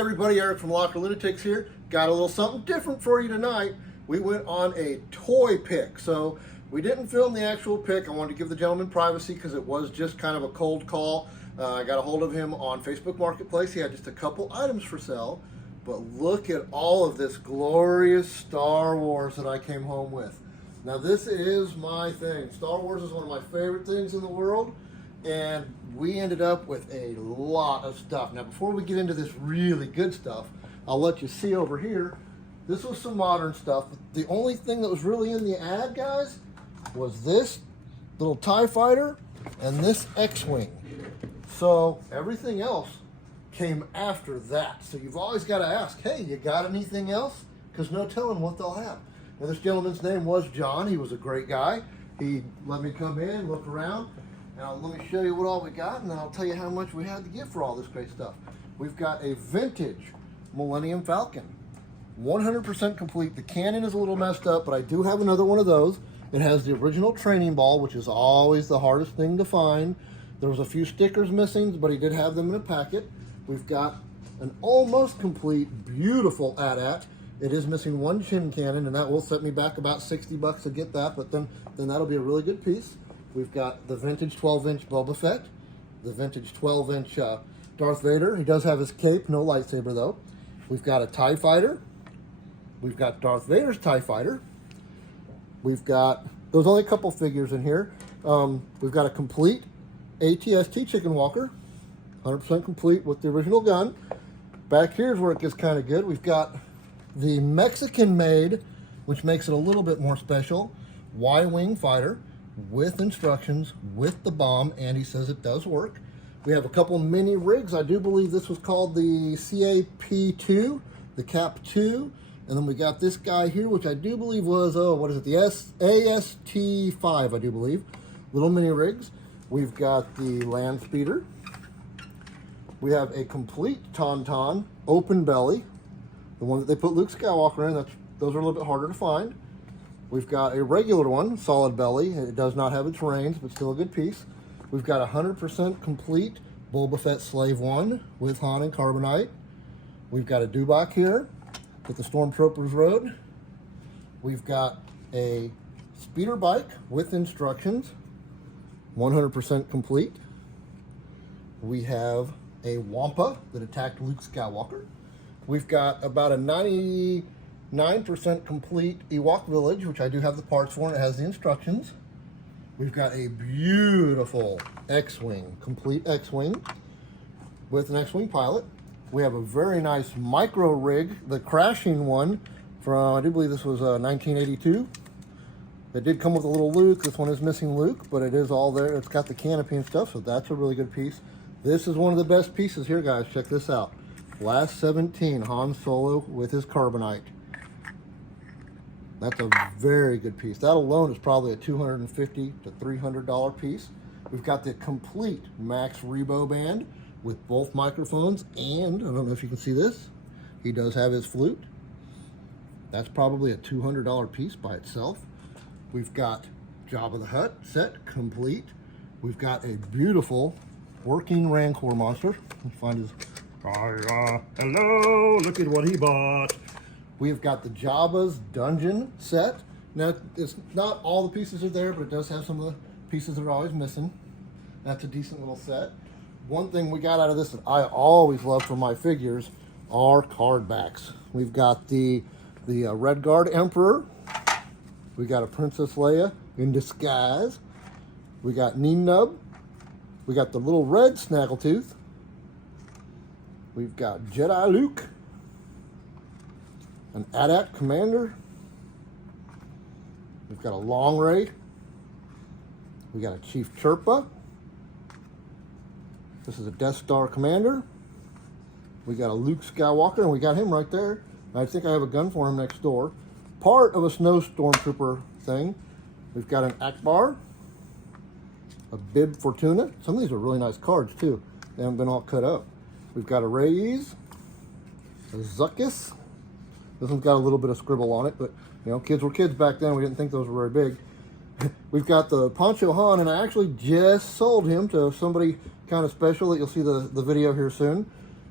everybody, Eric from Locker Lunatics here. Got a little something different for you tonight. We went on a toy pick. So we didn't film the actual pick. I wanted to give the gentleman privacy because it was just kind of a cold call. I got a hold of him on Facebook Marketplace. He had just a couple items for sale. But look at all of this glorious Star Wars that I came home with. Now this is my thing. Star Wars is one of my favorite things in the world. And we ended up with a lot of stuff. Now before we get into this really good stuff, I'll let you see over here. This was some modern stuff. The only thing that was really in the ad, guys, was this little TIE fighter and this X-Wing. So everything else came after that. So you've always got to ask, hey, you got anything else? Because no telling what they'll have. Now this gentleman's name was John. He was a great guy. He let me come in, look around. Now let me show you what all we got, and then I'll tell you how much we had to give for all this great stuff. We've got a vintage Millennium Falcon, 100% complete. The cannon is a little messed up, but I do have another one of those. It has the original training ball, which is always the hardest thing to find. There was a few stickers missing, but he did have them in a packet. We've got an almost complete, beautiful AT-AT. It is missing one chin cannon, and that will set me back about 60 bucks to get that, but then that'll be a really good piece. We've got the vintage 12-inch Boba Fett, the vintage 12-inch Darth Vader. He does have his cape, no lightsaber though. We've got a TIE fighter. We've got Darth Vader's TIE fighter. We've got, there's only a couple figures in here. We've got a complete AT-ST Chicken Walker, 100% complete with the original gun. Back here's where it gets kind of good. We've got the Mexican-made, which makes it a little bit more special, Y-Wing fighter, with instructions, with the bomb, and he says it does work. We have a couple mini rigs. I do believe this was called the CAP2, the CAP2, and then we got this guy here, which I do believe was, what is it, the AST5, I do believe. Little mini rigs. We've got the land speeder. We have a complete Tauntaun, open belly, the one that they put Luke Skywalker in. Those are a little bit harder to find. We've got a regular one, solid belly. It does not have its reins, but still a good piece. We've got 100% complete Boba Fett Slave 1 with Han and Carbonite. We've got a Dubak here that the Stormtroopers rode. We've got a speeder bike with instructions, 100% complete. We have a Wampa that attacked Luke Skywalker. We've got about a 99% complete Ewok Village, which I do have the parts for, and it has the instructions. We've got a beautiful X-Wing, complete X-Wing with an X-Wing pilot. We have a very nice micro rig, the crashing one from, I do believe this was 1982. It did come with a little Luke. This one is missing Luke, but it is all there. It's got the canopy and stuff, so that's a really good piece. This is one of the best pieces here, guys. Check this out. Last 17, Han Solo with his Carbonite. That's a very good piece. That alone is probably a $250 to $300 piece. We've got the complete Max Rebo band with both microphones, and I don't know if you can see this, he does have his flute. That's probably a $200 piece by itself. We've got Jabba the Hutt set complete. We've got a beautiful working Rancor monster. Let's find his, hello, look at what he bought. We've got the Jabba's Dungeon set. Now, it's not all the pieces are there, but it does have some of the pieces that are always missing. That's a decent little set. One thing we got out of this that I always love for my figures are card backs. We've got the Red Guard Emperor. We got a Princess Leia in disguise. We got Neenub. We got the little red Snaggletooth. We've got Jedi Luke. An AT-AT Commander. We've got a Long Ray. We got a Chief Chirpa. This is a Death Star Commander. We got a Luke Skywalker, and we got him right there. I think I have a gun for him next door. Part of a Snow Stormtrooper thing. We've got an Akbar. A Bib Fortuna. Some of these are really nice cards too. They haven't been all cut up. We've got a Reyes. A Zuckuss. This one's got a little bit of scribble on it, but you know, kids were kids back then. We didn't think those were very big. We've got the Poncho Han, and I actually just sold him to somebody kind of special that you'll see the video here soon.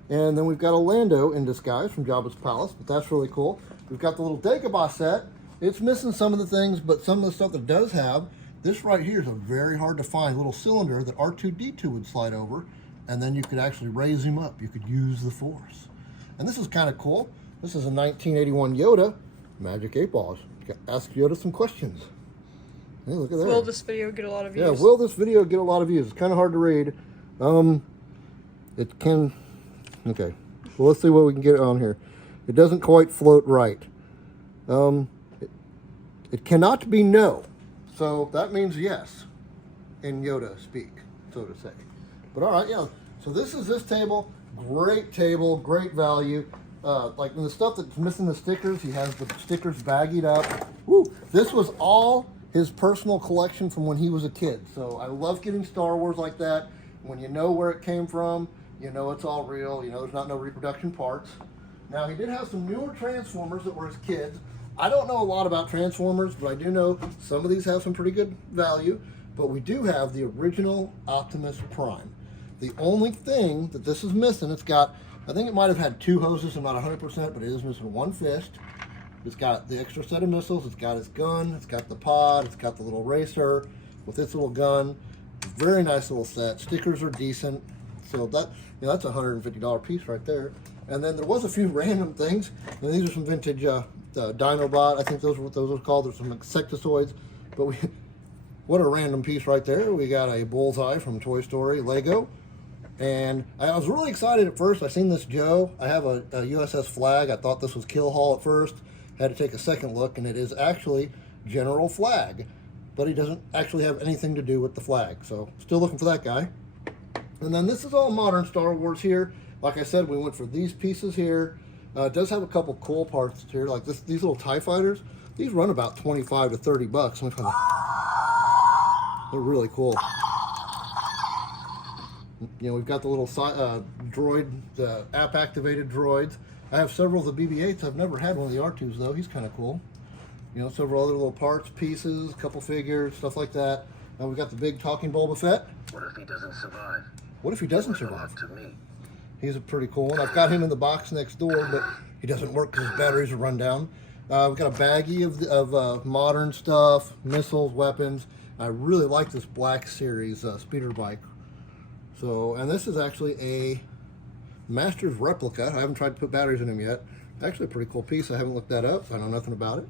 And then we've got a Lando in disguise from Jabba's palace, but that's really cool. We've got the little Dagobah set. It's missing some of the things, but some of the stuff that it does have, this right here is a very hard to find little cylinder that R2-D2 would slide over, and then you could actually raise him up. You could use the Force. And this is kind of cool. This is a 1981 Yoda, Magic 8 Balls. Ask Yoda some questions. Hey, look at that. Will this video get a lot of views? Yeah, will this video get a lot of views? It's kind of hard to read. It can... Okay, well, let's see what we can get on here. It doesn't quite float right. It cannot be no. So that means yes in Yoda speak, so to say. But all right, yeah. So this is this table. Great table, great value. Like the stuff that's missing the stickers, he has the stickers baggied up. Woo! This was all his personal collection from when he was a kid. So I love getting Star Wars like that. When you know where it came from, you know it's all real. You know there's not no reproduction parts. Now he did have some newer Transformers that were his kids. I don't know a lot about Transformers, but I do know some of these have some pretty good value. But we do have the original Optimus Prime. The only thing that this is missing, it's got, I think it might have had 2 hoses, I'm not 100%, but it is missing 1 fist. It's got the extra set of missiles, it's got its gun, it's got the pod, it's got the little racer with its little gun. Very nice little set. Stickers are decent. So that, you know, that's a $150 piece right there. And then there was a few random things. And these are some vintage Dinobot. I think those are what those are called. There's some insectoids. But what a random piece right there. We got a Bullseye from Toy Story Lego. And I was really excited at first. I seen this Joe. I have a USS Flag. I thought this was Kill Hall at first. Had to take a second look, and it is actually General Flag. But he doesn't actually have anything to do with the flag. So still looking for that guy. And then this is all modern Star Wars here. Like I said, we went for these pieces here. It does have a couple cool parts here, like these little TIE fighters. These run about 25 to 30 bucks. They're really cool. You know, we've got the little droid, the app-activated droids. I have several of the BB-8s. I've never had one of the R2s, though. He's kind of cool. You know, several other little parts, pieces, a couple figures, stuff like that. We've got the big talking Boba Fett. What if he doesn't survive? What if he doesn't survive? To me. He's a pretty cool one. I've got him in the box next door, but he doesn't work because his batteries are run down. We've got a baggie of modern stuff, missiles, weapons. I really like this Black Series speeder bike. So, and this is actually a Masters replica. I haven't tried to put batteries in him yet. Actually a pretty cool piece. I haven't looked that up. I know nothing about it.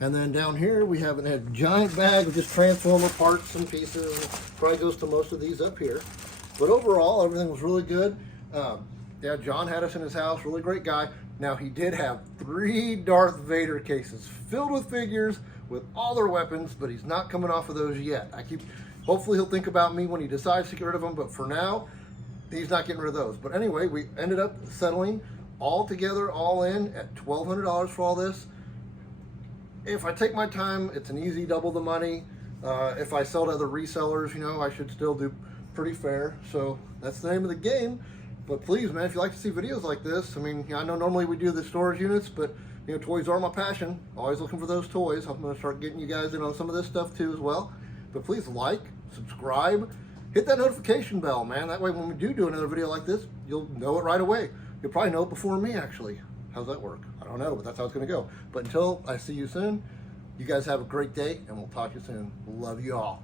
And then down here we have a giant bag of just Transformer parts and pieces. Probably goes to most of these up here. But overall, everything was really good. Yeah, John had us in his house. Really great guy. Now, he did have 3 Darth Vader cases filled with figures with all their weapons, but he's not coming off of those yet. Hopefully he'll think about me when he decides to get rid of them, but for now, he's not getting rid of those. But anyway, we ended up settling all together, all in, at $1,200 for all this. If I take my time, it's an easy double the money. If I sell to other resellers, you know, I should still do pretty fair. So that's the name of the game. But please, man, if you like to see videos like this, I mean, I know normally we do the storage units, but, you know, toys are my passion. Always looking for those toys. I'm going to start getting you guys in on some of this stuff too as well. But please like, subscribe, hit that notification bell, man. That way when we do another video like this, you'll know it right away. You'll probably know it before me, actually. How's that work? I don't know, but that's how it's going to go. But until I see you soon, you guys have a great day, and we'll talk to you soon. Love you all.